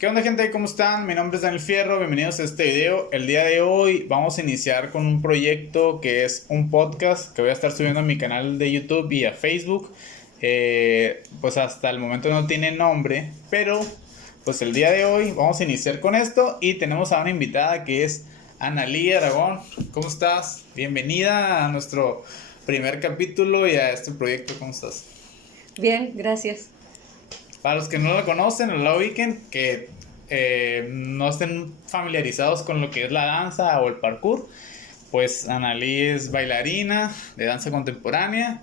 ¿Qué onda, gente? ¿Cómo están? Mi nombre es Daniel Fierro, bienvenidos a este video. El día de hoy vamos a iniciar con un proyecto que es un podcast que voy a estar subiendo a mi canal de YouTube y a Facebook. Pues hasta el momento no tiene nombre, pero pues el día de hoy vamos a iniciar con esto y tenemos a una invitada que es Analí Aragón. ¿Cómo estás? Bienvenida a nuestro primer capítulo y a este proyecto. ¿Cómo estás? Bien, gracias. Para los que no la conocen o la ubiquen, que no estén familiarizados con lo que es la danza o el parkour, pues Analí es bailarina de danza contemporánea,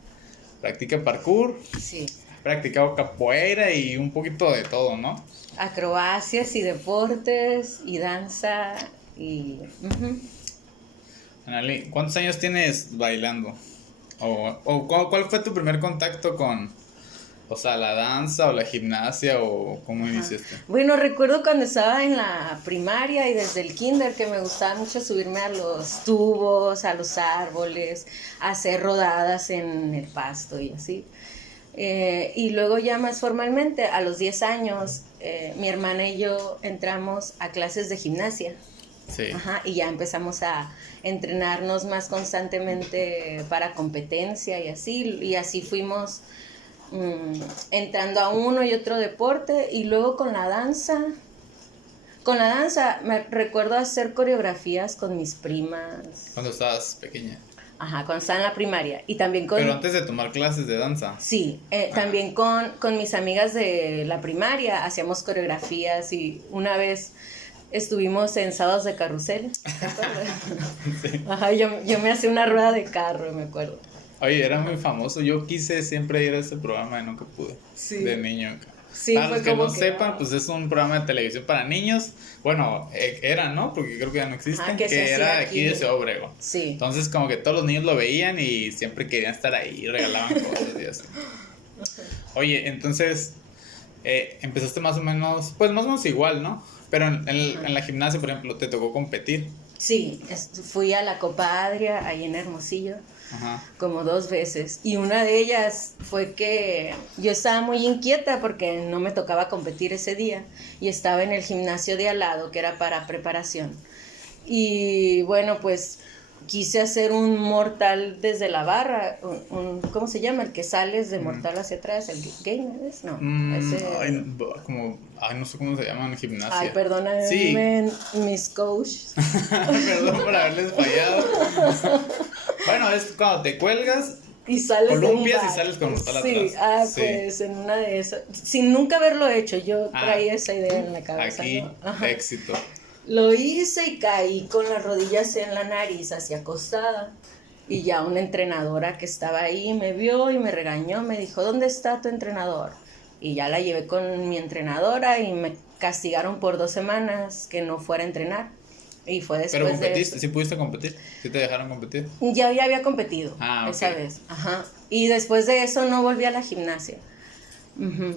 practica parkour, Sí. ha practicado capoeira y un poquito de todo, ¿no? Acrobacias y deportes y danza y... Analí, ¿cuántos años tienes bailando? ¿Cuál fue tu primer contacto con, o sea, la danza o la gimnasia o cómo iniciaste? Bueno, recuerdo cuando estaba en la primaria y desde el kinder que me gustaba mucho subirme a los tubos, a los árboles, hacer rodadas en el pasto y así. Y luego ya más formalmente, a los 10 años, mi hermana y yo entramos a clases de gimnasia. Sí. Ajá, y ya empezamos a entrenarnos más constantemente para competencia y así fuimos entrando a uno y otro deporte. Y luego con la danza me recuerdo hacer coreografías con mis primas. ¿Cuándo estabas pequeña? Ajá, cuando estaba en la primaria. Y también con... Pero antes de tomar clases de danza. Sí, también con mis amigas de la primaria hacíamos coreografías y una vez estuvimos en sábados de carrusel. ¿Te acuerdas? Sí. Ajá, yo me hacía una rueda de carro, me acuerdo. Oye, era muy famoso. Yo quise siempre ir a ese programa y nunca pude. Sí. De niño. Sí, Para fue los que como no sepan, pues es un programa de televisión para niños. Bueno, era, ¿no? Porque creo que ya no existen. Que se hacía era aquí de aquí. Ciudad Obregón. Sí. Entonces, como que todos los niños lo veían y siempre querían estar ahí y regalaban cosas y así. Oye, entonces, empezaste más o menos igual, ¿no? Pero en la gimnasia, por ejemplo, te tocó competir. Sí, fui a la Copa Adria, ahí en Hermosillo, Ajá. como 2 veces. Y una de ellas fue que yo estaba muy inquieta porque no me tocaba competir ese día. Y estaba en el gimnasio de al lado, que era para preparación. Y bueno, pues quise hacer un mortal desde la barra. ¿Cómo se llama? El que sales de mortal hacia atrás, el gainer, ¿es? No, ese... no sé cómo se llama en gimnasia. Ay, perdóname, Sí. mis coaches. Perdón por haberles fallado. Bueno, es cuando te cuelgas, Y sales columpias de un y sales con mortal sí, atrás. Sí. Pues en una de esas, sin nunca haberlo hecho, yo Ah. traía esa idea en la cabeza. Aquí, ¿no? Ajá. éxito. Lo hice y caí con las rodillas en la nariz hacia acostada. Y ya una entrenadora que estaba ahí me vio y me regañó, me dijo, ¿dónde está tu entrenador? Y ya la llevé con mi entrenadora y me castigaron por 2 semanas que no fuera a entrenar. Y fue después Pero competiste, de... ¿sí pudiste competir? ¿Sí te dejaron competir? Ya había competido esa ok. vez, ajá. Y después de eso no volví a la gimnasia.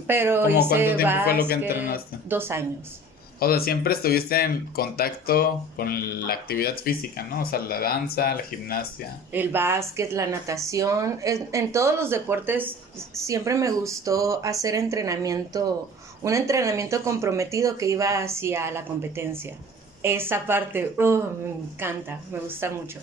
Pero ¿Cómo hice cuánto tiempo fue lo que básquet, entrenaste? 2 años. O sea, siempre estuviste en contacto con la actividad física, ¿no? O sea, la danza, la gimnasia. El básquet, la natación, en todos los deportes siempre me gustó hacer un entrenamiento comprometido que iba hacia la competencia. Esa parte, me encanta, me gusta mucho.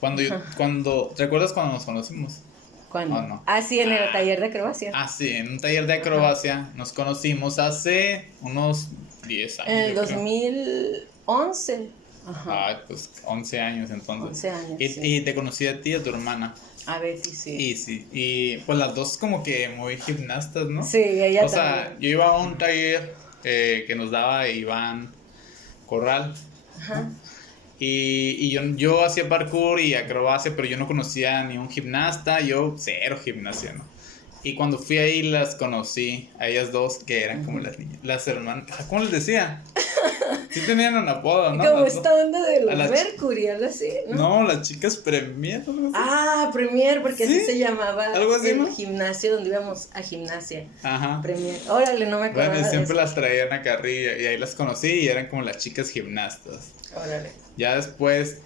¿Te recuerdas cuando nos conocimos? ¿Cuándo? ¿O no? Ah, sí, en el taller de acrobacia. Ah, sí, en un taller de acrobacia nos conocimos hace unos 10 años. En el yo creo. 2011. Ajá. Ah, pues 11 años entonces. 11 años, Y, sí. y te conocí a ti y a tu hermana. A Betty, sí. Y sí, y pues las dos como que muy gimnastas, ¿no? Sí, ella O sea, también. yo iba a un taller que nos daba Iván Corral. Ajá. Y yo hacía parkour y acrobacia, pero yo no conocía ni un gimnasta, yo cero gimnasia, ¿no? Y cuando fui ahí las conocí, a ellas dos, que eran como las niñas, las hermanas, ¿cómo les decía? Sí tenían un apodo, ¿no? Como Las esta dos. onda de los A las Mercury, algo así, ¿no? No, las chicas Premier, algo así. Ah, Premier, porque ¿Sí? así se llamaba Algo así, el ¿no? gimnasio donde íbamos a gimnasia. Ajá. Premier. Órale, no me acordaba Bueno, y de siempre eso. las traían acá arriba y ahí las conocí y eran como las chicas gimnastas. Órale. Ya después,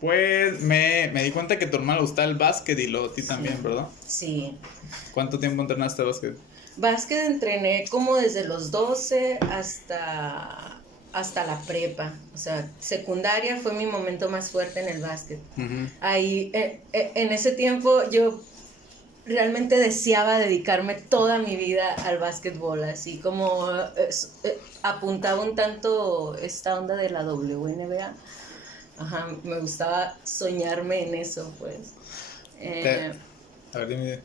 pues me di cuenta que a tu hermano le gustaba el básquet y luego a ti también, ¿verdad? Sí. ¿Cuánto tiempo entrenaste básquet? Básquet entrené como desde los 12 hasta la prepa. O sea, secundaria fue mi momento más fuerte en el básquet. Ujú. Ahí, en ese tiempo yo realmente deseaba dedicarme toda mi vida al básquetbol, así como apuntaba un tanto esta onda de la WNBA. Ajá, me gustaba soñarme en eso, pues. A ver, dime.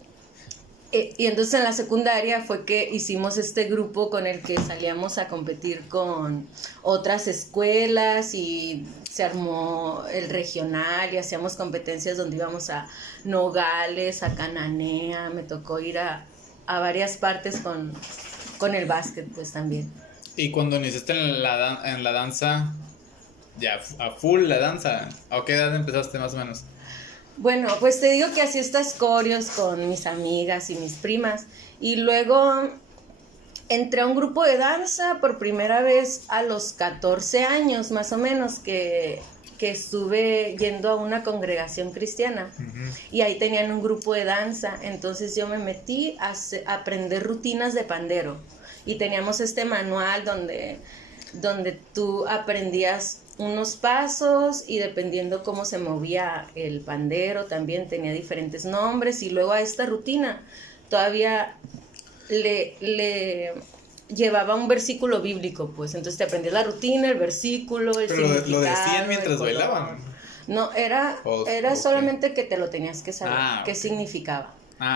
Y entonces en la secundaria fue que hicimos este grupo con el que salíamos a competir con otras escuelas y se armó el regional y hacíamos competencias donde íbamos a Nogales, a Cananea, me tocó ir a varias partes con el básquet pues también. Y cuando iniciaste en la danza, ya a full la danza, ¿a qué edad empezaste más o menos? Bueno, pues te digo que hacía estas coreos con mis amigas y mis primas y luego entré a un grupo de danza por primera vez a los 14 años más o menos que estuve yendo a una congregación cristiana. Uh-huh. Y ahí tenían un grupo de danza, entonces yo me metí a aprender rutinas de pandero y teníamos este manual donde tú aprendías unos pasos y dependiendo cómo se movía el pandero también tenía diferentes nombres y luego a esta rutina todavía le llevaba un versículo bíblico, pues entonces te aprendías la rutina, el versículo, el Pero significado. lo decían mientras bailaban. No, era okay. Solamente que te lo tenías que saber, qué okay. significaba.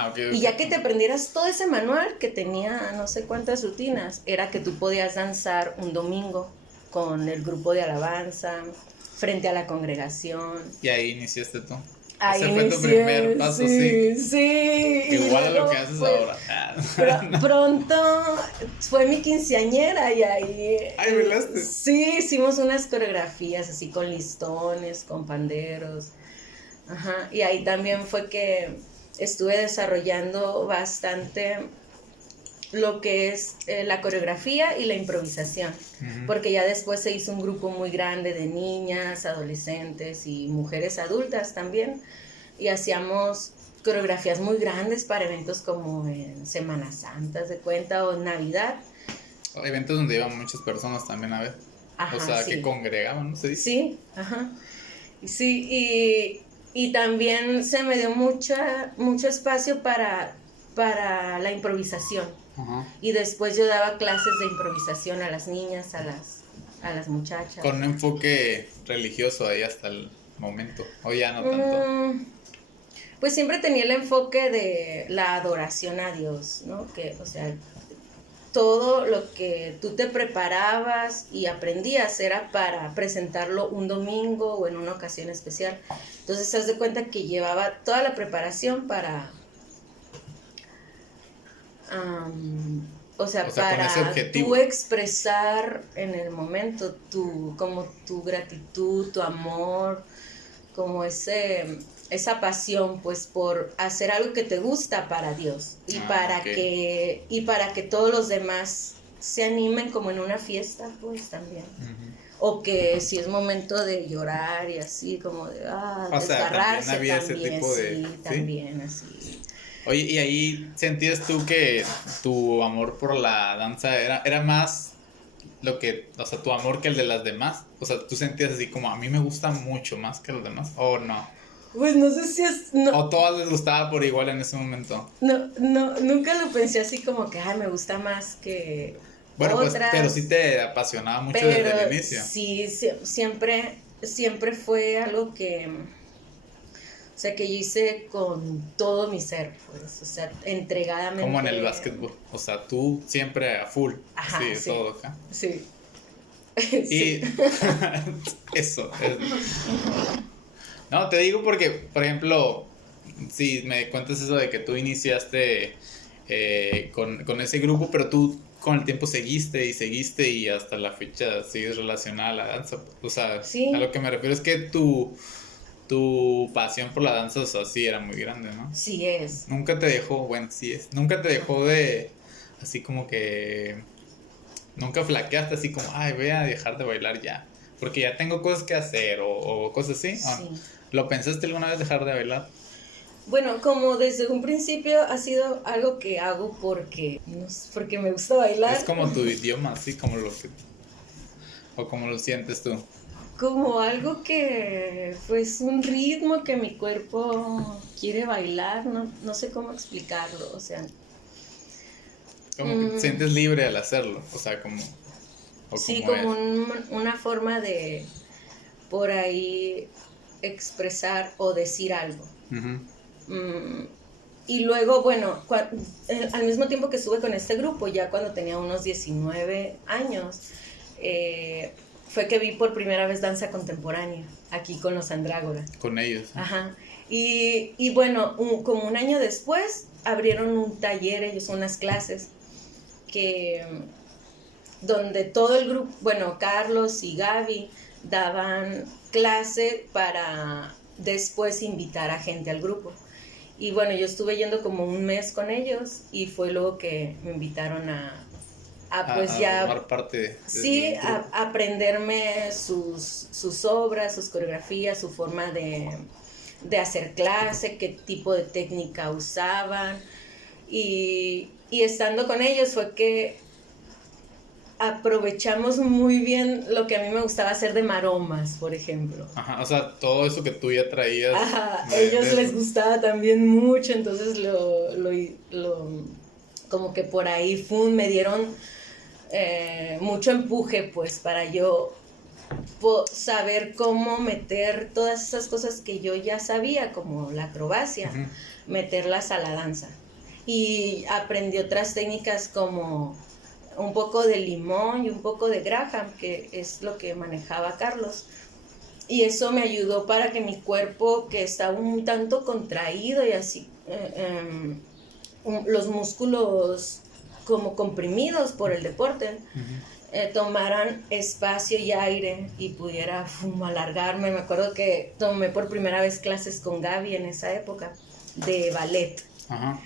Okay. Y ya que te aprendieras todo ese manual que tenía no sé cuántas rutinas, era que tú podías danzar un domingo con el grupo de alabanza, frente a la congregación. Y ahí iniciaste tú. Ahí ese fue tu primer paso, sí. Igual a lo que haces ahora. Pronto fue mi quinceañera y ahí... ¿Ay, bailaste? Sí, hicimos unas coreografías así con listones, con panderos. Ajá, y ahí también fue que estuve desarrollando bastante lo que es la coreografía y la improvisación, uh-huh. Porque ya después se hizo un grupo muy grande de niñas, adolescentes y mujeres adultas también, y hacíamos coreografías muy grandes para eventos como en Semana Santa, de cuenta, o en Navidad. Eventos donde iban muchas personas también a ver, ajá, o sea, sí. Que congregaban, ¿no se dice? Sí, ajá, sí, y también se me dio mucho espacio para la improvisación. Uh-huh. Y después yo daba clases de improvisación a las niñas, a las muchachas. Con un enfoque religioso ahí hasta el momento, o ya no tanto. Pues siempre tenía el enfoque de la adoración a Dios, ¿no? Que, o sea, todo lo que tú te preparabas y aprendías era para presentarlo un domingo o en una ocasión especial. Entonces, te das de cuenta que llevaba toda la preparación para... para tú expresar en el momento como tu gratitud, tu amor, como esa pasión pues por hacer algo que te gusta para Dios y para que todos los demás se animen como en una fiesta pues también. Uh-huh. O que si es momento de llorar y así como de desgarrarse, también había ese tipo de... sí, también así. Oye, ¿y ahí sentías tú que tu amor por la danza era más tu amor que el de las demás? O sea, ¿tú sentías así como a mí me gusta mucho más que los demás? ¿O no? Pues no sé si es... No, ¿o todas les gustaba por igual en ese momento? No, nunca lo pensé así como que, me gusta más que bueno, otras. Pues, pero sí te apasionaba mucho desde el inicio. Sí, siempre fue algo que... O sea, que yo hice con todo mi ser, pues, o sea, entregadamente. Como en el básquetbol, o sea, tú siempre a full, ajá, sí, todo acá. Sí. Y eso. No, te digo porque, por ejemplo, si me cuentas eso de que tú iniciaste con ese grupo, pero tú con el tiempo seguiste y hasta la fecha sigues relacionada a la danza. O sea, sí. A lo que me refiero es que tu pasión por la danza, o sea, sí era muy grande, ¿no? Sí es. Nunca te dejó, bueno, sí es. Nunca te dejó de, así como que, nunca flaqueaste así como, voy a dejar de bailar ya, porque ya tengo cosas que hacer o cosas así. Sí. ¿Lo pensaste alguna vez dejar de bailar? Bueno, como desde un principio ha sido algo que hago porque, no sé, porque me gusta bailar. Es como tu idioma, así como lo que... O como lo sientes tú. Como algo que, pues, un ritmo que mi cuerpo quiere bailar, no sé cómo explicarlo, o sea. Como que te sientes libre al hacerlo, o sea, como... O Sí, como como una forma de, por ahí, expresar o decir algo. Mm, y luego, bueno, al mismo tiempo que estuve con este grupo, ya cuando tenía unos 19 años, fue que vi por primera vez danza contemporánea, aquí con los Andrágora. Con ellos. Ajá. Y bueno, como un año después, abrieron un taller, ellos unas clases, que donde todo el grupo, bueno, Carlos y Gaby daban clase para después invitar a gente al grupo. Y bueno, yo estuve yendo como un mes con ellos y fue luego que me invitaron a pues ya formar parte de sí, a aprenderme sus obras, sus coreografías, su forma de hacer clase, qué tipo de técnica usaban. Y estando con ellos fue que aprovechamos muy bien lo que a mí me gustaba hacer de maromas, por ejemplo. Ajá, o sea, todo eso que tú ya traías. Ajá, a ellos les gustaba también mucho, entonces como que por ahí me dieron mucho empuje, pues, para yo saber cómo meter todas esas cosas que yo ya sabía, como la acrobacia, meterlas a la danza. Y aprendí otras técnicas como un poco de limón y un poco de Graham, que es lo que manejaba Carlos. Y eso me ayudó para que mi cuerpo, que estaba un tanto contraído y así, los músculos como comprimidos por el deporte, tomaran espacio y aire y pudiera alargarme. Me acuerdo que tomé por primera vez clases con Gaby en esa época de ballet. Ajá.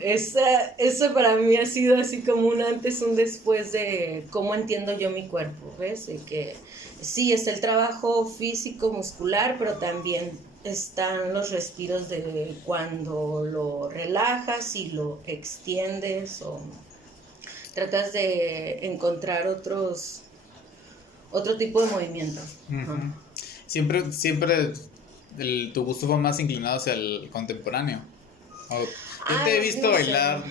Eso para mí ha sido así como un antes, un después de cómo entiendo yo mi cuerpo, ¿ves? De que sí, está el trabajo físico, muscular, pero también están los respiros de cuando lo relajas y lo extiendes o tratas de encontrar otro tipo de movimiento. Siempre tu gusto fue más inclinado hacia el contemporáneo. Yo te he visto bailar,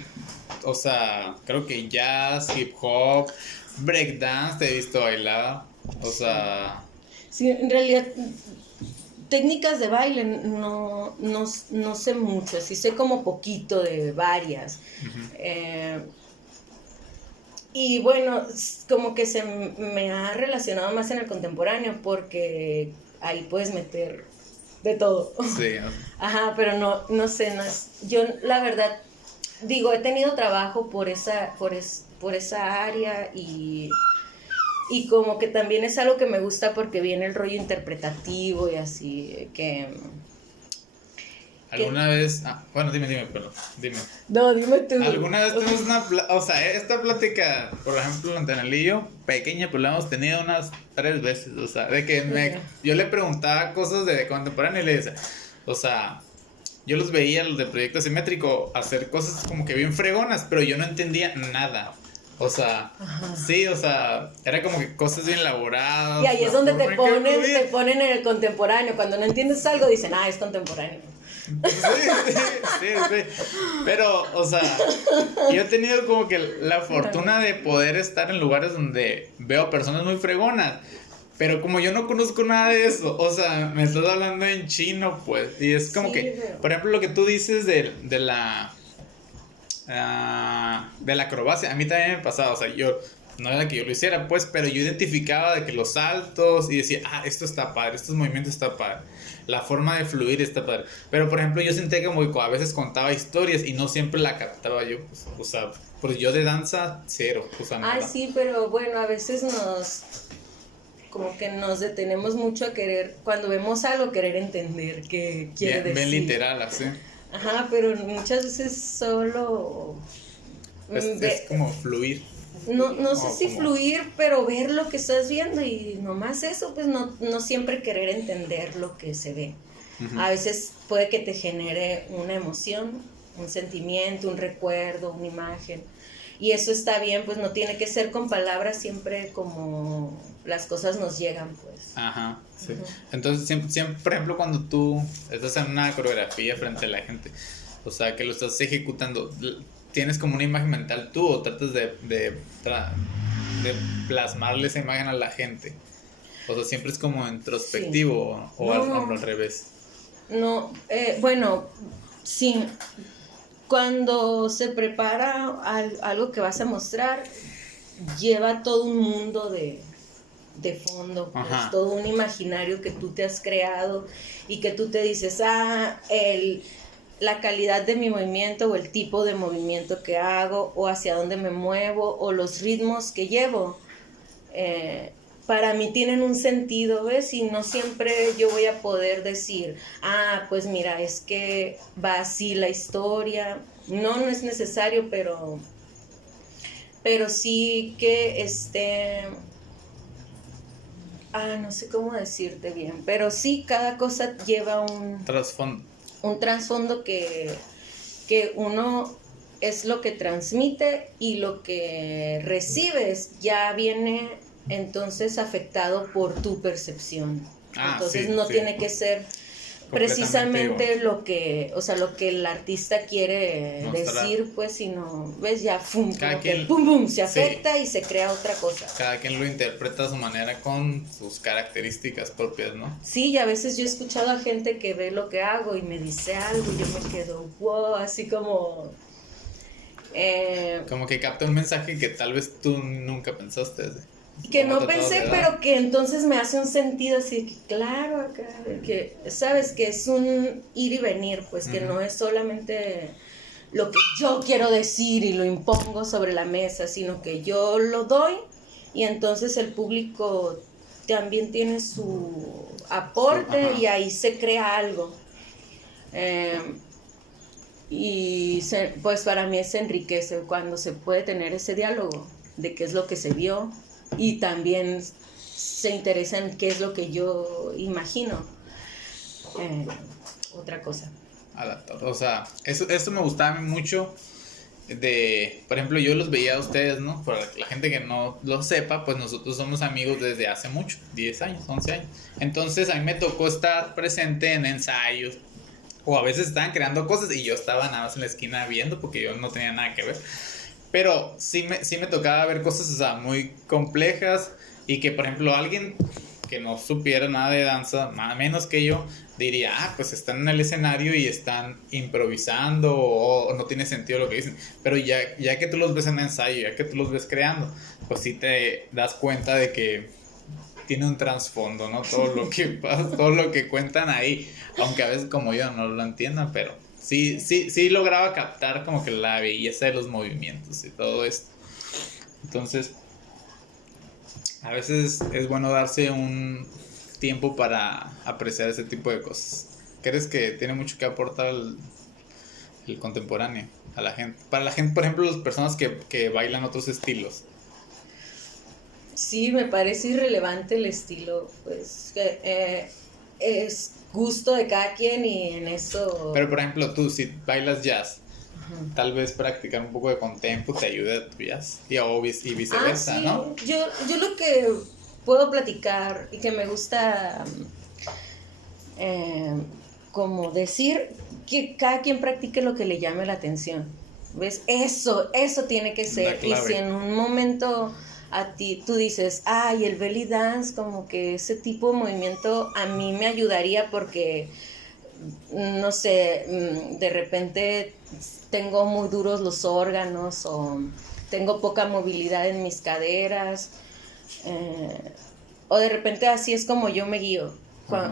o sea, creo que jazz, hip hop, breakdance, te he visto bailar, o sea... Sí, en realidad, técnicas de baile no sé mucho, sí sé como poquito de varias. Y bueno, como que se me ha relacionado más en el contemporáneo porque ahí puedes meter de todo. Sí. Ajá, pero no sé, yo la verdad digo, he tenido trabajo por esa área y como que también es algo que me gusta porque viene el rollo interpretativo y así que... ¿Alguna vez? Bueno, dime, perdón, dime. No, dime tú. ¿Alguna vez tuvimos o sea, esta plática, por ejemplo, en Tenalillo, pequeña, pues la hemos tenido unas 3 veces, o sea, de que yo le preguntaba cosas de contemporáneo y le decía, o sea, yo los veía, los de Proyecto Simétrico, hacer cosas como que bien fregonas, pero yo no entendía nada. O sea, sí, o sea, era como que cosas bien elaboradas. Y ahí es donde te ponen en el contemporáneo. Cuando no entiendes algo, dicen, es contemporáneo. Sí. Pero, o sea, yo he tenido como que la fortuna de poder estar en lugares donde veo personas muy fregonas. Pero como yo no conozco nada de eso, o sea, me estás hablando en chino, pues. Y es como que, por ejemplo, lo que tú dices de la acrobacia, a mí también me pasaba, o sea, yo no era que yo lo hiciera, pues, pero yo identificaba de que los saltos y decía, esto está padre, estos movimientos está padre, la forma de fluir está padre. Pero, por ejemplo, yo sentía como a veces contaba historias y no siempre la captaba yo, pues, o sea, pues yo de danza, cero, o sea, nada. Sí, pero bueno, a veces como que nos detenemos mucho a querer, cuando vemos algo, querer entender qué quiere decir. Bien literal, así. Ajá, pero muchas veces solo... Es como fluir. No sé si fluir, pero ver lo que estás viendo y nomás eso, pues no siempre querer entender lo que se ve. A veces puede que te genere una emoción, un sentimiento, un recuerdo, una imagen. Y eso está bien, pues no tiene que ser con palabras, siempre como las cosas nos llegan, pues. Ajá, sí. Entonces, siempre, por ejemplo, cuando tú estás en una coreografía frente a la gente, o sea, que lo estás ejecutando, ¿tienes como una imagen mental tú o tratas de plasmarle esa imagen a la gente? O sea, siempre es como introspectivo, sí. O al revés. No, bueno, sí. Cuando se prepara algo que vas a mostrar, lleva todo un mundo de fondo, pues, todo un imaginario que tú te has creado y que tú te dices, la calidad de mi movimiento o el tipo de movimiento que hago o hacia dónde me muevo o los ritmos que llevo, para mí tienen un sentido, ¿ves? Y no siempre yo voy a poder decir, pues mira, es que va así la historia. No es necesario, pero sí que no sé cómo decirte bien, pero sí cada cosa lleva un trasfondo que uno es lo que transmite y lo que recibes ya viene entonces afectado por tu percepción. Entonces sí, no tiene que ser precisamente lo que el artista quiere decir, pues, sino, ves, ya pum, se afecta, sí, y se crea otra cosa. Cada quien lo interpreta a su manera con sus características propias, ¿no? Sí, y a veces yo he escuchado a gente que ve lo que hago y me dice algo y yo me quedo, wow, así como... como que capta un mensaje que tal vez tú nunca pensaste. Que no pensé, pero que entonces me hace un sentido así, que claro, acá, que sabes que es un ir y venir, pues que no es solamente lo que yo quiero decir y lo impongo sobre la mesa, sino que yo lo doy y entonces el público también tiene su aporte y ahí se crea algo. Pues para mí se enriquece cuando se puede tener ese diálogo de qué es lo que se vio y también se interesa en qué es lo que yo imagino. Otra cosa. O sea, esto me gustaba a mí mucho por ejemplo, yo los veía a ustedes, ¿no? Para la gente que no lo sepa, pues nosotros somos amigos desde hace mucho, 10 años, 11 años. Entonces a mí me tocó estar presente en ensayos, o a veces estaban creando cosas y yo estaba nada más en la esquina viendo porque yo no tenía nada que ver. Pero sí me tocaba ver cosas, o sea, muy complejas y que, por ejemplo, alguien que no supiera nada de danza, nada menos que yo, diría, pues están en el escenario y están improvisando o no tiene sentido lo que dicen. Pero ya que tú los ves en ensayo, ya que tú los ves creando, pues sí te das cuenta de que tiene un trasfondo, ¿no? Todo lo que pasa, todo lo que cuentan ahí, aunque a veces como yo no lo entiendan, pero sí lograba captar como que la belleza de los movimientos y todo esto. Entonces, a veces es bueno darse un tiempo para apreciar ese tipo de cosas. ¿Crees que tiene mucho que aportar el contemporáneo a la gente? Para la gente, por ejemplo, las personas que bailan otros estilos. Sí, me parece irrelevante el estilo, pues es gusto de cada quien y en eso... Pero por ejemplo, tú si bailas jazz, tal vez practicar un poco de contempo te ayude a tu jazz y viceversa, sí. ¿no? Yo lo que puedo platicar y que me gusta como decir que cada quien practique lo que le llame la atención, ¿ves? Eso tiene que ser. Y si en un momento a ti tú dices, el belly dance, como que ese tipo de movimiento a mí me ayudaría porque, no sé, de repente tengo muy duros los órganos o tengo poca movilidad en mis caderas, o de repente así es como yo me guío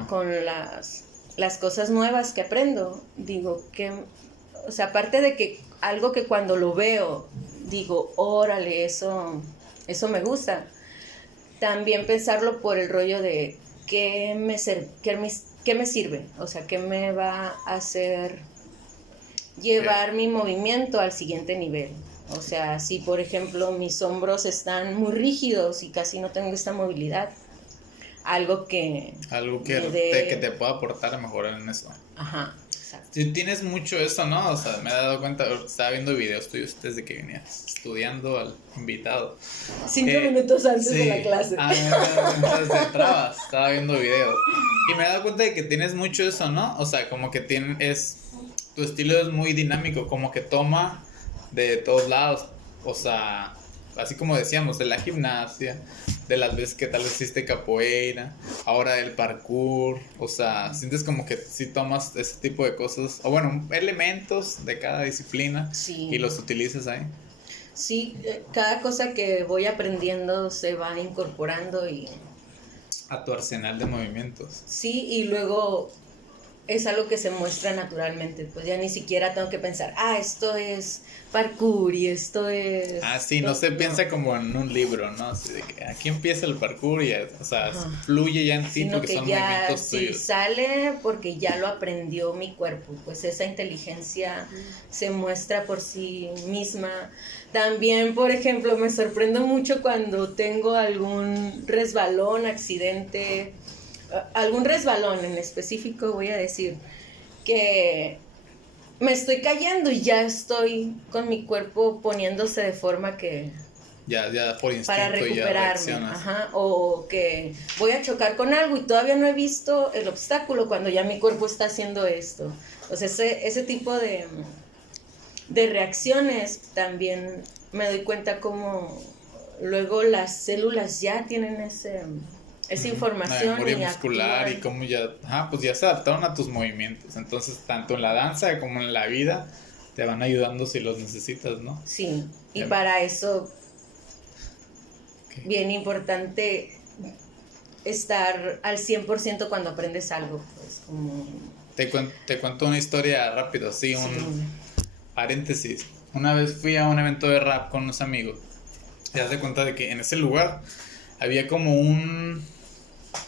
con las cosas nuevas que aprendo. Digo que, o sea, aparte de que algo que cuando lo veo digo, órale, eso me gusta, también pensarlo por el rollo de qué me sirve, o sea, qué me va a hacer llevar mi movimiento al siguiente nivel. O sea, si por ejemplo mis hombros están muy rígidos y casi no tengo esta movilidad, algo que que te pueda aportar a mejorar en eso. Ajá, exacto. Si tienes mucho eso, ¿no? O sea, me he dado cuenta, estaba viendo videos tuyos desde que venías estudiando al invitado. 5 minutos antes de la clase. Entonces entrabas, estaba viendo videos. Y me he dado cuenta de que tienes mucho eso, ¿no? O sea, como que tu estilo es muy dinámico, como que toma de todos lados. O sea, así como decíamos, de la gimnasia, de las veces que tal vez hiciste capoeira, ahora del parkour. O sea, sientes como que sí tomas ese tipo de cosas, o bueno, elementos de cada disciplina, sí, y los utilizas ahí. Sí, cada cosa que voy aprendiendo se va incorporando A tu arsenal de movimientos. Sí, y luego es algo que se muestra naturalmente, pues ya ni siquiera tengo que pensar, esto es parkour y esto es... Sí, no se piensa como en un libro, ¿no? Así de que aquí empieza el parkour y, o sea, Ajá. fluye ya en ti, Sino porque que son ya, movimientos sí, tuyos. sale porque ya lo aprendió mi cuerpo, pues esa inteligencia se muestra por sí misma. También, por ejemplo, me sorprendo mucho cuando tengo algún resbalón, accidente, algún resbalón en específico, voy a decir, que me estoy cayendo y ya estoy con mi cuerpo poniéndose de forma que... Ya por instinto para ya recuperarme, reaccionas. ajá, o que voy a chocar con algo y todavía no he visto el obstáculo cuando ya mi cuerpo está haciendo esto. O sea, ese tipo de reacciones también me doy cuenta como luego las células ya tienen esa información. La memoria y muscular actúan. y cómo pues ya se adaptaron a tus movimientos. Entonces, tanto en la danza como en la vida, te van ayudando si los necesitas, ¿no? Sí, y Ya. para eso, Okay. bien importante estar al 100% cuando aprendes algo, pues como... Te cuento una historia rápido, sí, un paréntesis. Una vez fui a un evento de rap con unos amigos. Te das de cuenta de que en ese lugar había como un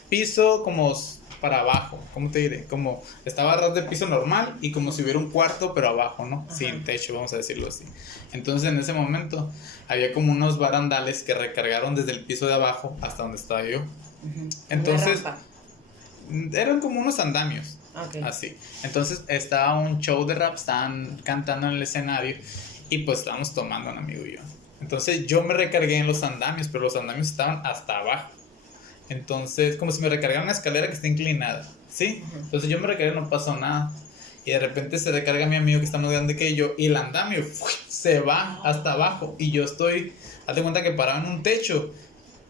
piso como para abajo, ¿cómo te diré? Como estaba a ras de piso normal y como si hubiera un cuarto pero abajo, ¿no? Ajá. Sin techo, vamos a decirlo así. Entonces en ese momento había como unos barandales que recargaron desde el piso de abajo hasta donde estaba yo. Uh-huh. Entonces eran como unos andamios. Okay. Así. Entonces estaba un show de rap, estaban cantando en el escenario y pues estábamos tomando un amigo y yo. Entonces yo me recargué en los andamios, pero los andamios estaban hasta abajo. Entonces, como si me recargara una escalera que está inclinada, ¿sí? Uh-huh. Entonces yo me recargué, no pasó nada. Y de repente se recarga mi amigo que está más grande que yo y el andamio se va hasta abajo. Y yo estoy, hazte cuenta que parado en un techo.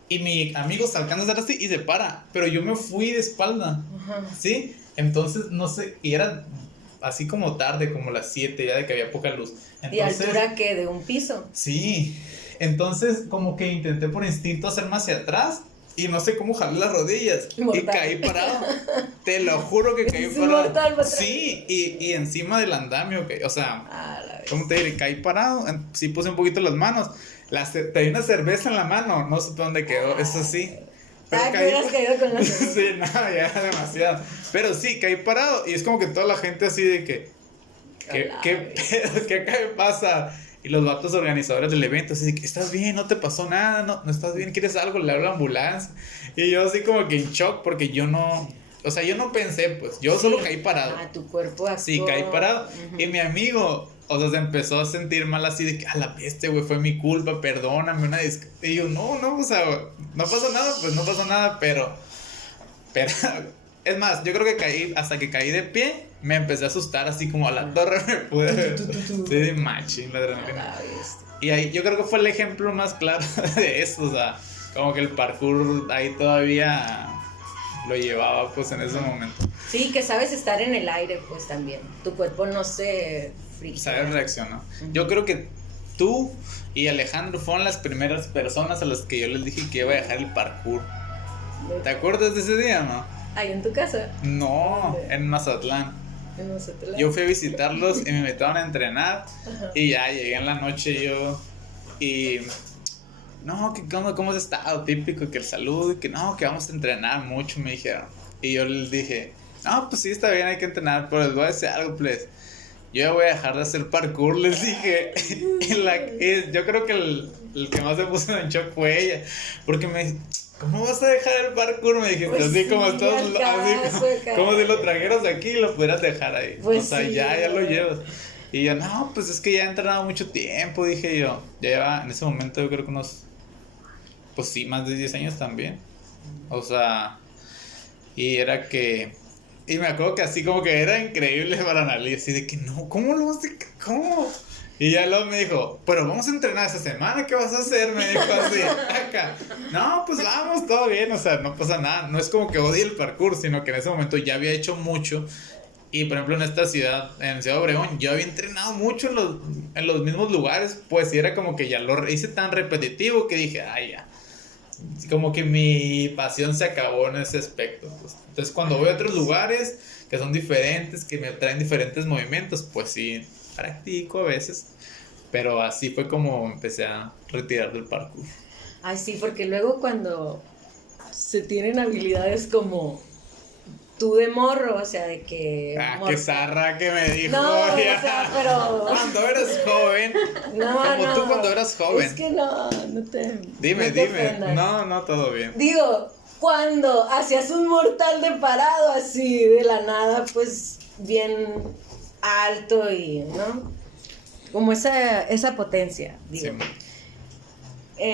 Y mi amigo se alcanza a hacer así y se para. Pero yo me fui de espalda, Uh-huh. ¿sí? Entonces, no sé, y era así como tarde, como las 7 ya de que había poca luz. Entonces, ¿y altura qué? ¿De un piso? Sí, entonces como que intenté por instinto hacerme hacia atrás y no sé cómo jalé las rodillas. Mortal. Y caí parado. Te lo juro que caí Es parado. mortal. Sí, y encima del andamio, o sea, la vez. ¿cómo te diré? Caí parado, sí puse un poquito las manos. Tenía una cerveza en la mano, no sé dónde quedó, eso sí. Que hubieras caído con la cerveza. Sí, no, ya era demasiado. Pero sí, caí parado y es como que toda la gente así de que... ¿Qué pedo? ¿Qué acá me pasa? Y los vatos organizadores del evento así de que, ¿estás bien? ¿No te pasó nada? ¿No estás bien? ¿Quieres algo? Le hablo a la ambulancia. Y yo así como que en shock porque yo no... O sea, yo no pensé, pues. Yo solo caí parado. Tu cuerpo actuó. Sí, caí parado. Uh-huh. Y mi amigo, o sea, se empezó a sentir mal así de que, la peste, güey, fue mi culpa, perdóname, y yo, no, o sea, no pasó nada, pues no pasó nada, pero, es más, yo creo que hasta que caí de pie, me empecé a asustar así como a la torre, me pude, sí, de machín, la adrenalina. Y ahí, yo creo que fue el ejemplo más claro de eso, o sea, como que el parkour ahí todavía lo llevaba, pues, en ese momento. Sí, que sabes estar en el aire, pues, también. Tu cuerpo no se frigia. Sabes reaccionar. Yo creo que tú y Alejandro fueron las primeras personas a las que yo les dije que iba a dejar el parkour. ¿Te acuerdas de ese día, no? ¿Ahí en tu casa? No, en Mazatlán. En Mazatlán. Yo fui a visitarlos y me metieron a entrenar. Ajá. Y ya llegué en la noche yo y... No, que ¿cómo has estado? Típico, que el saludo, que no, que vamos a entrenar mucho, me dijeron. Y yo les dije, no, pues sí, está bien, hay que entrenar, pero les voy a decir algo, pues. yo ya voy a dejar de hacer parkour, les dije. Yo creo que el que más se puso en shock fue ella, porque me dice, ¿cómo vas a dejar el parkour? Me dijiste, pues así sí, como estás, como si lo trajeras aquí y lo pudieras dejar ahí. Pues o sea, sí, ya lo llevas. Y yo, no, pues es que ya he entrenado mucho tiempo, dije yo. Ya lleva en ese momento yo creo que unos, pues sí, más de 10 años también. O sea, y era que... Y me acuerdo que así como que era increíble para Analí, así de que no, ¿cómo lo vas a... ¿Cómo? Y ya luego me dijo, pero vamos a entrenar esta semana, ¿qué vas a hacer? Me dijo así, acá. No, pues vamos, todo bien, o sea, no pasa nada. No es como que odie el parkour, sino que en ese momento ya había hecho mucho. Y por ejemplo en esta ciudad, en Ciudad Obregón, yo había entrenado mucho en los mismos lugares, pues y era como que ya lo hice tan repetitivo que dije, ay ya, como que mi pasión se acabó en ese aspecto. Pues. Entonces cuando voy a otros lugares que son diferentes, que me traen diferentes movimientos, pues sí, practico a veces. Pero así fue como empecé a retirar del parkour. Ay, sí, porque luego cuando se tienen habilidades como tú de morro, o sea, de que... Qué zarra que me dijo. No, ya. o sea, pero... Cuando eras joven. No, como no. tú cuando eras joven. Es que no te... Dime, no te dime. ofendas. No, todo bien. Digo, cuando hacías un mortal de parado así de la nada, pues bien alto y, ¿no? Como esa potencia, digo. Sí.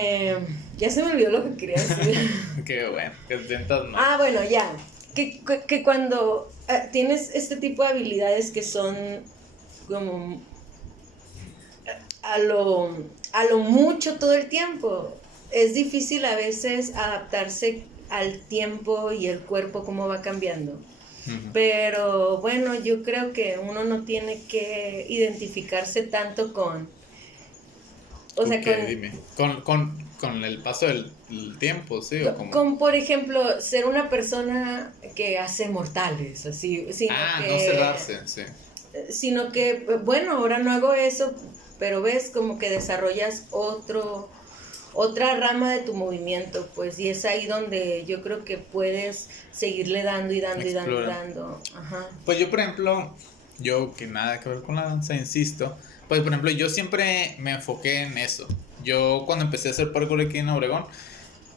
Ya se me olvidó lo que quería decir. Qué bueno, que te sientas mal. Ah, bueno, ya. Que cuando tienes este tipo de habilidades que son como a lo mucho todo el tiempo, es difícil a veces adaptarse al tiempo y el cuerpo cómo va cambiando. Uh-huh. Pero bueno, yo creo que uno no tiene que identificarse tanto con... O sea, dime. Con el paso del tiempo, ¿sí? ¿O cómo? Con, por ejemplo, ser una persona que hace mortales, así. No cerrarse, sí. Sino que, bueno, ahora no hago eso, pero ves como que desarrollas otra rama de tu movimiento, pues, y es ahí donde yo creo que puedes seguirle dando y dando y dando. Ajá. Pues yo, por ejemplo, yo que nada que ver con la danza, insisto, pues, por ejemplo, yo siempre me enfoqué en eso. Yo cuando empecé a hacer parkour aquí en Obregón,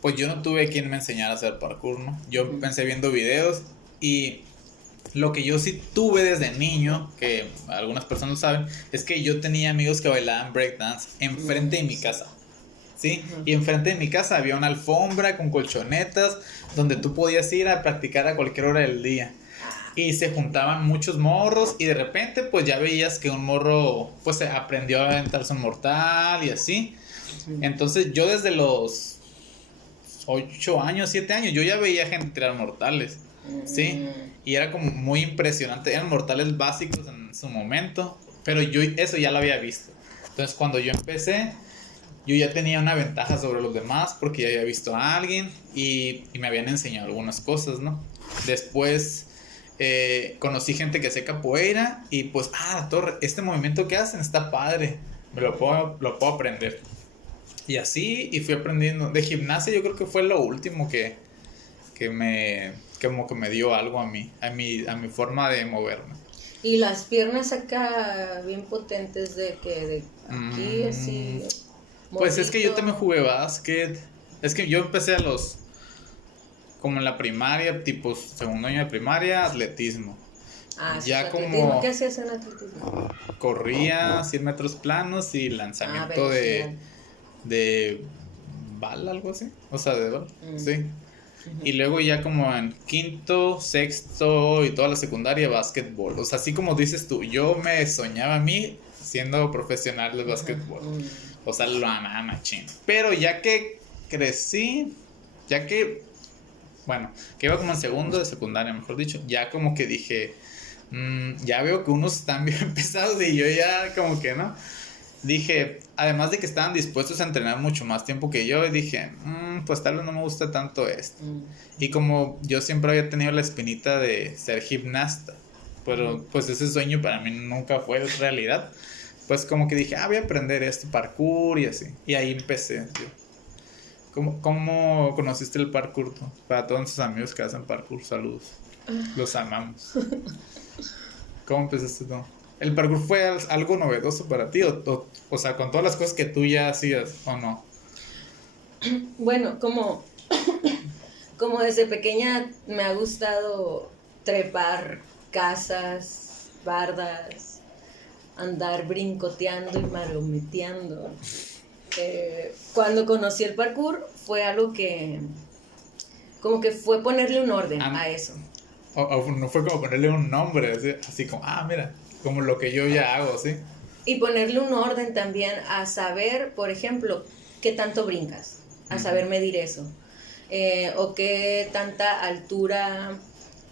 pues yo no tuve quien me enseñara a hacer parkour, ¿no? Yo empecé viendo videos y lo que yo sí tuve desde niño, que algunas personas lo saben, es que yo tenía amigos que bailaban breakdance enfrente de mi casa. ¿Sí? Y enfrente de mi casa había una alfombra con colchonetas donde tú podías ir a practicar a cualquier hora del día. Y se juntaban muchos morros y de repente pues ya veías que un morro pues aprendió a aventarse un mortal y así. Entonces yo desde los 8 años, 7 años, yo ya veía gente tirar mortales, ¿sí? Y era como muy impresionante, eran mortales básicos en su momento, pero yo eso ya lo había visto. Entonces cuando yo empecé, yo ya tenía una ventaja sobre los demás porque ya había visto a alguien y me habían enseñado algunas cosas, ¿no? Después conocí gente que hacía capoeira y pues, todo este movimiento que hacen está padre, lo puedo aprender. Y así, y fui aprendiendo. De gimnasia yo creo que fue lo último que me dio algo a mi forma de moverme. Y las piernas acá bien potentes de aquí así. Pues es que yo también jugué básquet. Es que yo empecé como en la primaria, tipo segundo año de primaria, atletismo. Ya como... ¿Qué hacías en atletismo? Corría 100 metros planos y lanzamiento de bala, algo así. O sea, de bala, sí. Uh-huh. Y luego ya como en quinto, sexto y toda la secundaria, básquetbol. O sea, así como dices tú, yo me soñaba a mí siendo profesional de básquetbol. Uh-huh. O sea, lo amaba machín. Pero ya que crecí, que iba como en segundo de secundaria, mejor dicho, ya como que dije, ya veo que unos están bien pesados y yo ya como que no. Dije, además de que estaban dispuestos a entrenar mucho más tiempo que yo, dije, pues tal vez no me gusta tanto esto. Y como yo siempre había tenido la espinita de ser gimnasta, pero pues ese sueño para mí nunca fue realidad, pues como que dije, voy a aprender esto, parkour y así. Y ahí empecé. ¿Cómo conociste el parkour tú? Para todos nuestros amigos que hacen parkour, saludos. Los amamos. ¿Cómo empezaste tú? ¿El parkour fue algo novedoso para ti? O sea, con todas las cosas que tú ya hacías, ¿o no? Bueno, como desde pequeña me ha gustado trepar casas, bardas, andar brincoteando y marometeando. Cuando conocí el parkour fue algo que como que fue ponerle un orden a eso. O no fue como ponerle un nombre, así como, mira, como lo que yo ya hago, ¿sí? Y ponerle un orden también a saber, por ejemplo, qué tanto brincas, a saber medir eso. O qué tanta altura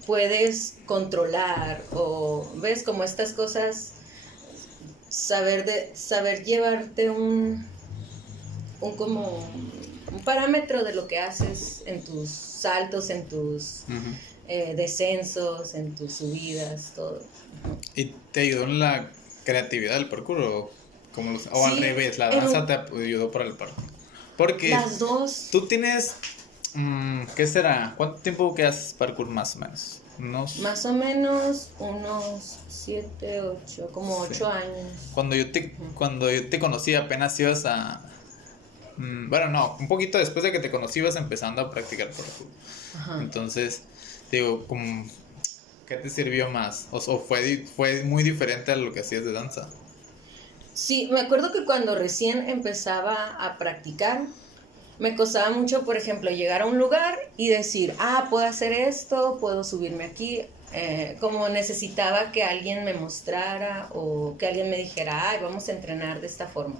puedes controlar, o ves como estas cosas, saber llevarte un parámetro de lo que haces en tus saltos, en tus descensos, en tus subidas, todo. ¿Y te ayudó en la creatividad del parkour o sí, al revés, la danza te ayudó para el parkour? Porque las dos. Tú tienes, ¿qué será? ¿Cuánto tiempo que haces parkour más o menos? Más o menos unos 7, 8, como 8 años. Cuando yo te conocí apenas ibas a... bueno, no, un poquito después de que te conocí ibas empezando a practicar parkour. Ajá. Entonces, digo, ¿qué te sirvió más? ¿O fue muy diferente a lo que hacías de danza? Sí, me acuerdo que cuando recién empezaba a practicar, me costaba mucho, por ejemplo, llegar a un lugar y decir, puedo hacer esto, puedo subirme aquí. Como necesitaba que alguien me mostrara o que alguien me dijera, vamos a entrenar de esta forma.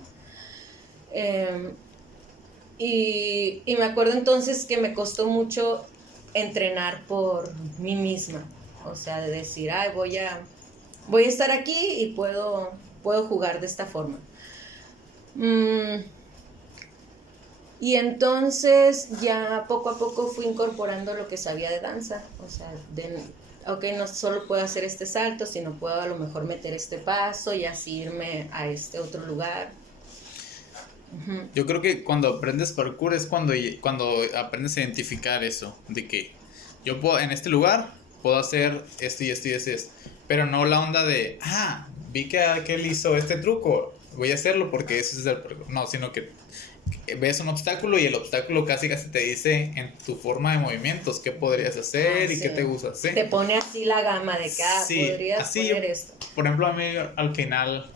Y me acuerdo entonces que me costó mucho entrenar por mí misma. O sea, de decir, voy a estar aquí y puedo jugar de esta forma. Y entonces ya poco a poco fui incorporando lo que sabía de danza. O sea, no solo puedo hacer este salto, sino puedo a lo mejor meter este paso y así irme a este otro lugar. Yo creo que cuando aprendes parkour es cuando aprendes a identificar eso, de que yo puedo, en este lugar, puedo hacer esto y esto y esto, pero no la onda de, vi que aquel hizo este truco, voy a hacerlo porque ese es el parkour. No, sino que ves un obstáculo y el obstáculo casi te dice en tu forma de movimientos qué podrías hacer y qué te gusta hacer. Te pone así la gama de podrías poner esto. Por ejemplo, a mí al final,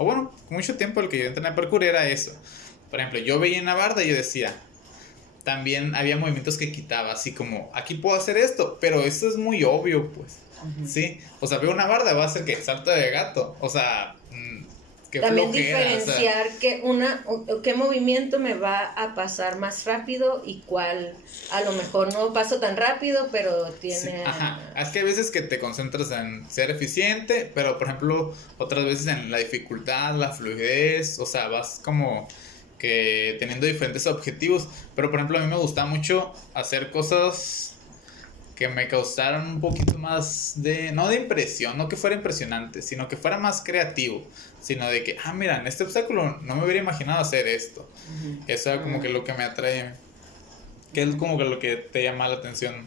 mucho tiempo el que yo entrené parkour era eso. Por ejemplo, yo veía una barda y yo decía, también había movimientos que quitaba, así como, aquí puedo hacer esto, pero eso es muy obvio, pues, ¿sí? O sea, veo una barda, va a hacer que salto de gato, o sea, que también diferenciar qué movimiento me va a pasar más rápido y cuál a lo mejor no paso tan rápido, pero tiene... Es que hay veces que te concentras en ser eficiente, pero por ejemplo, otras veces en la dificultad, la fluidez, o sea, vas como... que teniendo diferentes objetivos, pero por ejemplo a mí me gusta mucho hacer cosas que me causaran un poquito más no de impresión, no que fuera impresionante, sino que fuera más creativo, sino de que, mira, en este obstáculo no me hubiera imaginado hacer esto. Eso es como que lo que me atrae, que es como que lo que te llama la atención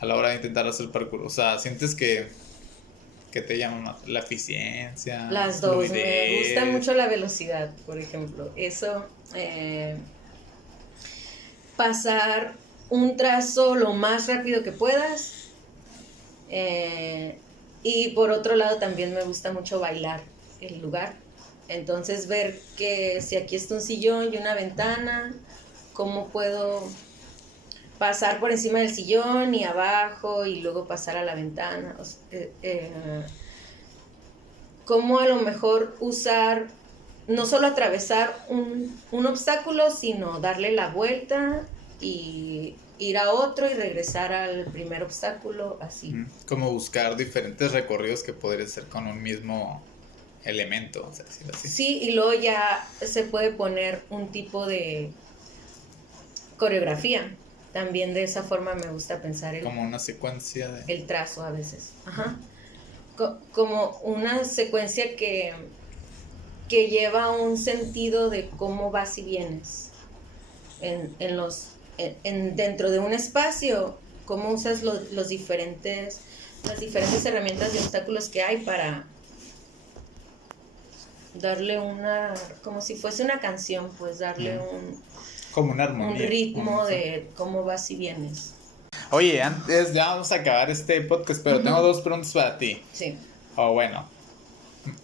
a la hora de intentar hacer el parkour. O sea, sientes que te llama la eficiencia. Las dos, me gusta mucho la velocidad, por ejemplo. Eso, pasar un trazo lo más rápido que puedas. Y por otro lado también me gusta mucho bailar el lugar. Entonces ver que si aquí está un sillón y una ventana, cómo puedo pasar por encima del sillón y abajo y luego pasar a la ventana. Cómo a lo mejor usar, no solo atravesar un obstáculo, sino darle la vuelta y ir a otro y regresar al primer obstáculo, así. Como buscar diferentes recorridos que podrías hacer con un mismo elemento, o sea, decirlo así. Sí, y luego ya se puede poner un tipo de coreografía. También de esa forma me gusta pensar como una secuencia el trazo a veces. Como una secuencia que lleva un sentido de cómo vas y vienes dentro de un espacio, cómo usas los diferentes las diferentes herramientas y obstáculos que hay para darle una, como si fuese una canción, pues darle como una un armonía, ritmo de cómo vas y vienes. Oye, antes ya vamos a acabar este podcast, pero tengo dos preguntas para ti. Sí. O bueno,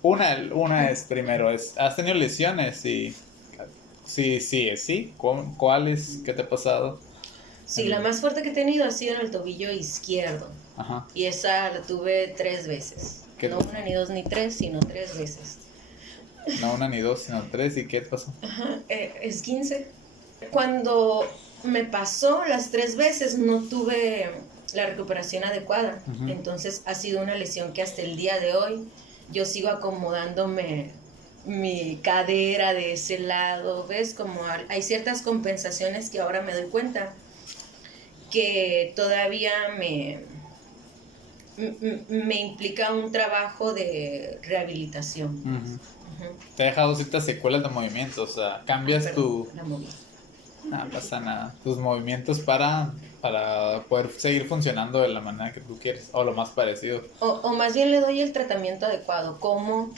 una es primero, ¿has tenido lesiones? Sí. ¿Cuáles? ¿Qué te ha pasado? Sí, la más fuerte que he tenido ha sido en el tobillo izquierdo. Ajá. Y esa la tuve 3 veces. No una, ni dos, ni tres, sino 3 veces. No una, ni dos, sino 3. ¿Y qué te pasó? Ajá, es 15. Cuando me pasó las 3 veces no tuve la recuperación adecuada. Uh-huh. Entonces ha sido una lesión que hasta el día de hoy yo sigo acomodándome mi cadera de ese lado. ¿Ves? Como hay ciertas compensaciones que ahora me doy cuenta que todavía me implica un trabajo de rehabilitación. Uh-huh. Te ha dejado ciertas secuelas de movimiento, o sea, cambias la moví. No pasa nada, tus movimientos para poder seguir funcionando de la manera que tú quieres, o lo más parecido. O más bien le doy el tratamiento adecuado, como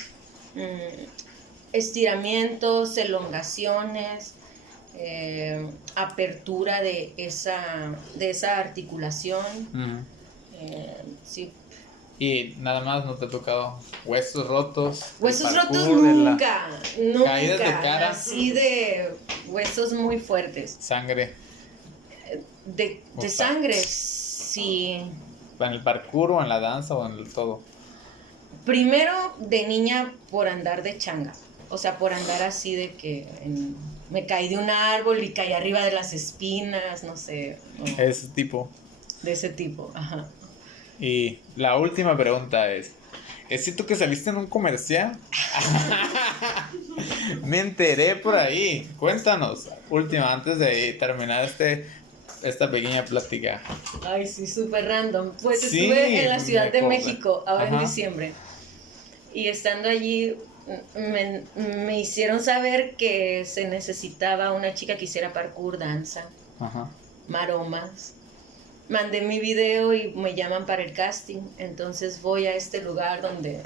estiramientos, elongaciones, apertura de esa articulación. Uh-huh. Sí. Y nada más no te ha tocado huesos rotos. Huesos rotos nunca. Caídas de cara. Así de huesos muy fuertes. Sangre. De sangre, sí. ¿En el parkour o en la danza o en el todo? Primero de niña por andar de changa. O sea, por andar así de que me caí de un árbol y caí arriba de las espinas, no sé. No. Ese tipo. De ese tipo, ajá. Y la última pregunta ¿es cierto que saliste en un comercial? Me enteré por ahí. Cuéntanos, última, antes de terminar esta pequeña plática. Ay, sí, súper random. Pues sí, estuve en la Ciudad de México ahora en diciembre. Y estando allí me hicieron saber que se necesitaba una chica que hiciera parkour, danza, maromas. Mandé mi video y me llaman para el casting. Entonces voy a este lugar donde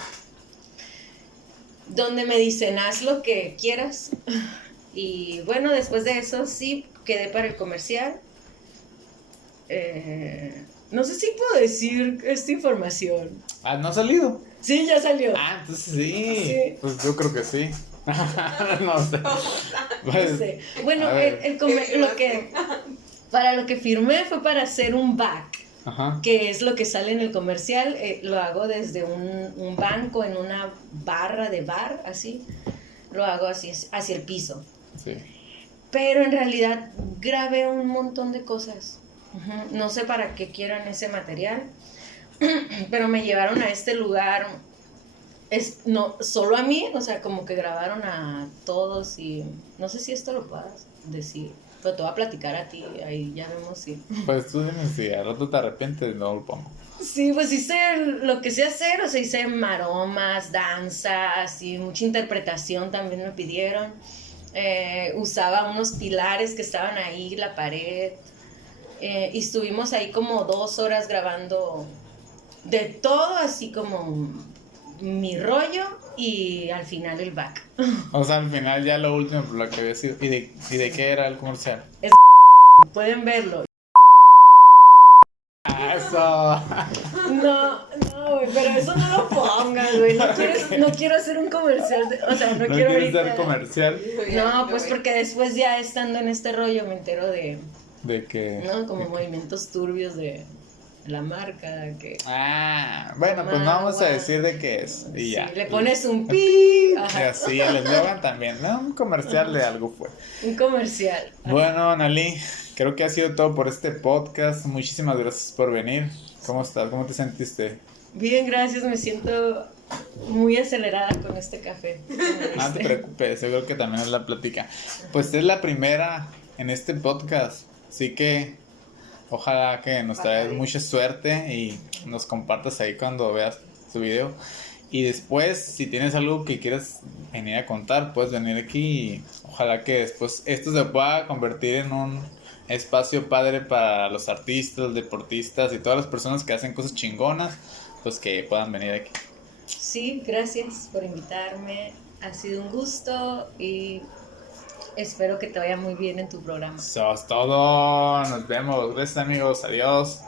me dicen, haz lo que quieras. Y bueno, después de eso sí quedé para el comercial. No sé si puedo decir esta información. ¿No ha salido? Sí, ya salió. Entonces sí. Pues yo creo que sí. No sé. Pues, no sé. Bueno, para lo que firmé fue para hacer un back, que es lo que sale en el comercial. Lo hago desde un banco en una barra de bar, así. Lo hago así, hacia el piso. Sí. Pero en realidad grabé un montón de cosas. No sé para qué quieran ese material, pero me llevaron a este lugar. No solo a mí, o sea, como que grabaron a todos y no sé si esto lo puedas decir. Pero te voy a platicar a ti, ahí ya vemos si... Pues tú dime si al rato te arrepientes, no lo pongo. Sí, pues hice lo que sé hacer, o sea, hice maromas, danzas y mucha interpretación también me pidieron. Usaba unos pilares que estaban ahí, la pared. Y estuvimos ahí como 2 horas grabando de todo, así como mi rollo y al final el back. O sea, al final ya lo último por lo que había sido. ¿Y de qué era el comercial? Pueden verlo. Eso. No, güey, pero eso no lo pongas, güey. No quiero hacer un comercial. O sea, no quiero ahorita. Hacer comercial? No, pues porque después ya estando en este rollo me entero de... ¿De qué? No, como movimientos turbios de la marca. Que... bueno, pues no vamos a decir de qué es. Y sí, ya. Le pones un pi. Y así, el eslogan también, ¿no? Un comercial de algo fue. Un comercial. Bueno, Analí, creo que ha sido todo por este podcast. Muchísimas gracias por venir. ¿Cómo estás? ¿Cómo te sentiste? Bien, gracias. Me siento muy acelerada con este café. No te preocupes, yo creo que también es la plática. Pues es la primera en este podcast, así que ojalá que nos traigas mucha suerte y nos compartas ahí cuando veas tu video. Y después, si tienes algo que quieras venir a contar, puedes venir aquí y ojalá que después esto se pueda convertir en espacio padre para los artistas, los deportistas y todas las personas que hacen cosas chingonas, pues que puedan venir aquí. Sí, gracias por invitarme. Ha sido un gusto y espero que te vaya muy bien en tu programa. Eso es todo. Nos vemos. Gracias, amigos. Adiós.